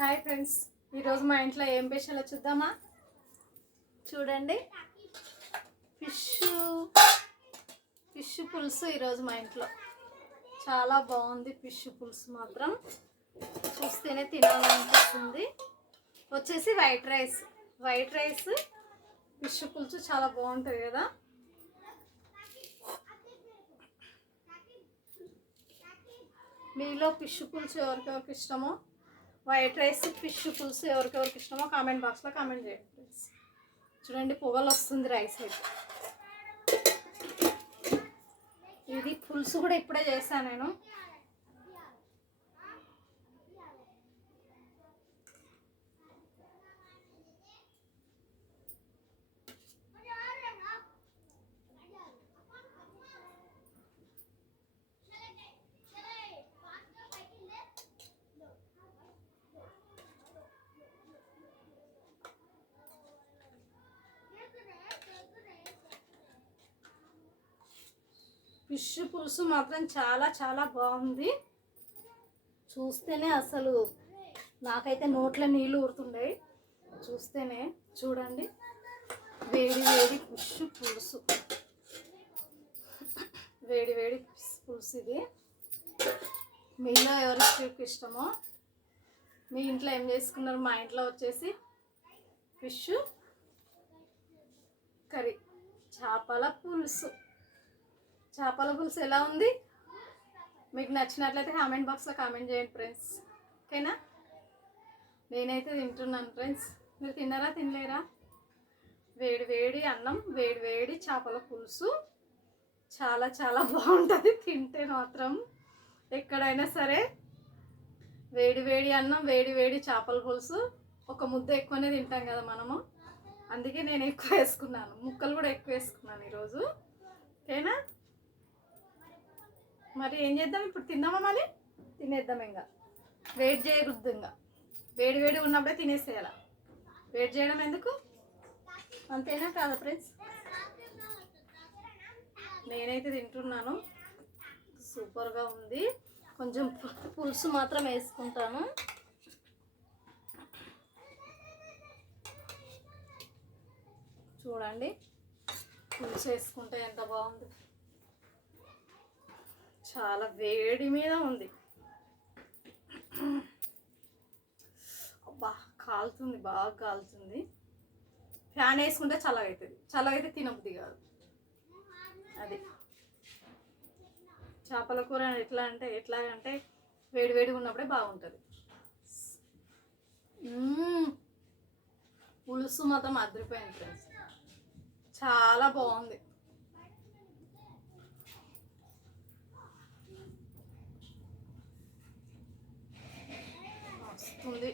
Hi friends, ఈరోజు మా ఇంట్లో ఏం స్పెషల్ చూద్దామా? చూడండి, ఫిష్ పులుసు ఈరోజు మా ఇంట్లో. చాలా బాగుంది ఫిష్ పులుసు, మాత్రం చూస్తేనే తినాలనిపిస్తుంది. వచ్చేసి వైట్ రైస్ ఫిష్ పులుసు చాలా బాగుంటుంది కదా. మీలో ఫిష్ పులుసు ఎవరికెవరికి ఇష్టమో, వైట్ రైస్ ఫిష్ పులుసు ఎవరికెవరికి ఇష్టమో కామెంట్ బాక్స్లో కామెంట్ చేయండి ఫ్రెండ్స్. చూడండి, పొగలు వస్తుంది రైస్ అయితే. ఇది పులుసు కూడా ఇప్పుడే చేశాను నేను. ఫిష్ పులుసు మాత్రం చాలా చాలా బాగుంది. చూస్తేనే అసలు నాకైతే నోట్లో నీళ్ళు ఊరుతుండే చూస్తేనే. చూడండి, వేడి వేడి ఫిష్ పులుసు, వేడి వేడి ఫిష్ పులుసు. ఇది మీలో ఎవరికి ఇష్టమో, మీ ఇంట్లో ఏం చేసుకున్నారు? మా ఇంట్లో వచ్చేసి ఫిష్ కర్రీ, చేపల పులుసు. చేపల పులుసు ఎలా ఉంది? మీకు నచ్చినట్లయితే కామెంట్ బాక్స్లో కామెంట్ చేయండి ఫ్రెండ్స్, ఓకేనా? నేనైతే తింటున్నాను ఫ్రెండ్స్. మీరు తిన్నారా, తినలేరా? వేడి వేడి అన్నం, వేడి వేడి చేపల పులుసు చాలా చాలా బాగుంటుంది తింటే మాత్రం. ఎక్కడైనా సరే వేడి వేడి అన్నం, వేడి వేడి చేపల పులుసు, ఒక ముద్ద ఎక్కువనే తింటాం కదా మనము. అందుకే నేను ఎక్కువ వేసుకున్నాను, ముక్కలు కూడా ఎక్కువ వేసుకున్నాను ఈరోజు, ఓకేనా? మరి ఏం చేద్దాం ఇప్పుడు? తిందామా? మళ్ళీ తినేద్దాం. ఇంకా వెయిట్ చేయకూడదు, ఇంకా వేడి వేడి ఉన్నప్పుడే తినేసేయాల. వెయిట్ చేయడం ఎందుకు? అంతేనా కాదా ఫ్రెండ్స్? నేనైతే తింటున్నాను, సూపర్గా ఉంది. కొంచెం పులుసు మాత్రం వేసుకుంటాను. చూడండి, పులుసు వేసుకుంటే ఎంత బాగుంది. చాలా వేడి మీద ఉంది. అబ్బా, కాలుతుంది, బాగా కాలుతుంది. ఫ్యాన్ వేసుకుంటే చల్లగా అవుతుంది, చల్లగా అయితే తినబుద్ధి కాదు. అది చేపల కూర ఎట్లాగంటే వేడి వేడిగా ఉన్నప్పుడే బాగుంటుంది. పులుసు మాత్రం అదిరిపోయింది ఫ్రెండ్స్, చాలా బాగుంది. వస్తుంది.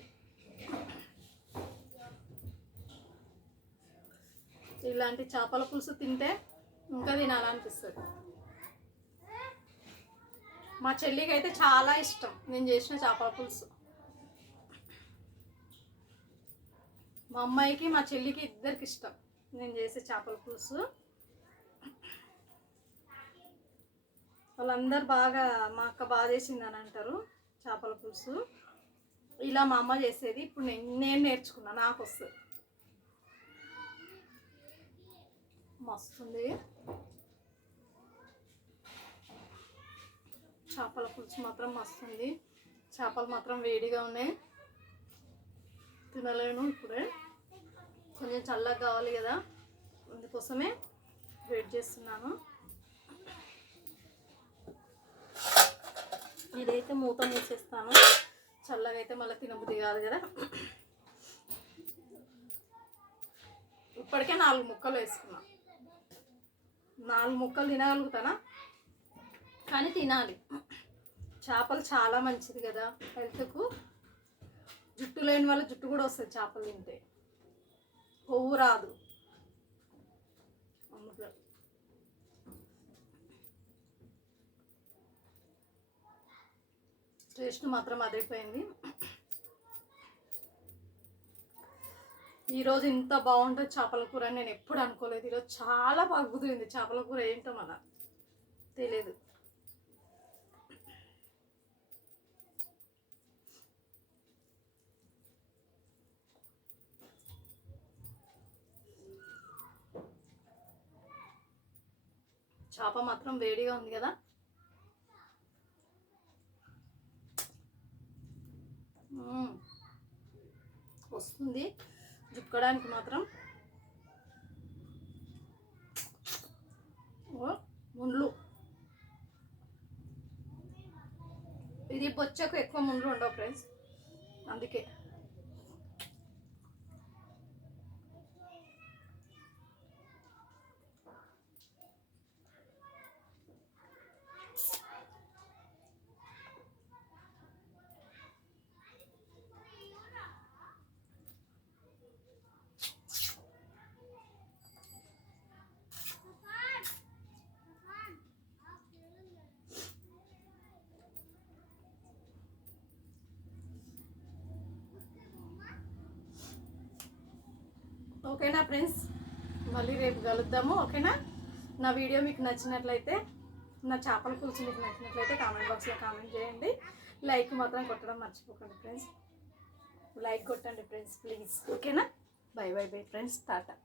ఇలాంటి చేపల పులుసు తింటే ఇంకా తినాలనిపిస్తుంది. మా చెల్లికి అయితే చాలా ఇష్టం నేను చేసిన చేపల పులుసు. మా అమ్మాయికి, మా చెల్లికి ఇద్దరికి ఇష్టం నేను చేసే చేపల పులుసు. వాళ్ళందరూ బాగా, మా అక్క బాగా చేసిందని అంటారు చేపల పులుసు. ఇలా మా అమ్మ చేసేది ఇప్పుడు నేను నేర్చుకున్నా, నాకు వస్తుంది. మస్తుంది. చేపల పులుసు మాత్రం మస్తుంది. చేపలు మాత్రం వేడిగా ఉన్నాయి, తినలేను ఇప్పుడే. కొంచెం చల్లగా కావాలి కదా, అందుకోసమే వెయిట్ చేస్తున్నాను. ఇదైతే మూత మూసేస్తాను, చల్లగా అయితే మళ్ళీ తినబుద్ధి కాదు కదా. ఇప్పటికే 4 ముక్కలు వేసుకున్నా. 4 ముక్కలు తినగలుగుతానా? కానీ తినాలి. చేపలు చాలా మంచిది కదా హెల్త్కు. జుట్టు లేని వాళ్ళ జుట్టు కూడా వస్తుంది చేపలు తింటే, కొవ్వు రాదు. టేస్ట్ మాత్రం అదిరిపోయింది. ఈరోజు ఇంత బాగుంటుంది చేపల కూర నేను ఎప్పుడు అనుకోలేదు. ఈరోజు చాలా బాగా కుదిరింది చేపల కూర. ఏంటో మన తెలియదు. చేప మాత్రం వేడిగా ఉంది కదా. వస్తుంది చుక్కడానికి మాత్రం. ముండ్లు, ఇది బొచ్చకు ఎక్కువ ముండ్లు ఉండవు ఫ్రెండ్స్, అందుకే. ఓకేనా ఫ్రెండ్స్, మళ్ళీ రేపు కలుద్దాము. ఓకేనా, నా వీడియో మీకు నచ్చినట్లయితే, నా చేపల పులుసు మీకు నచ్చినట్లయితే కామెంట్ బాక్స్లో కామెంట్ చేయండి. లైక్ మాత్రం కొట్టడం మర్చిపోకండి ఫ్రెండ్స్. లైక్ కొట్టండి ఫ్రెండ్స్ ప్లీజ్. ఓకేనా, by by bye friends, Tata.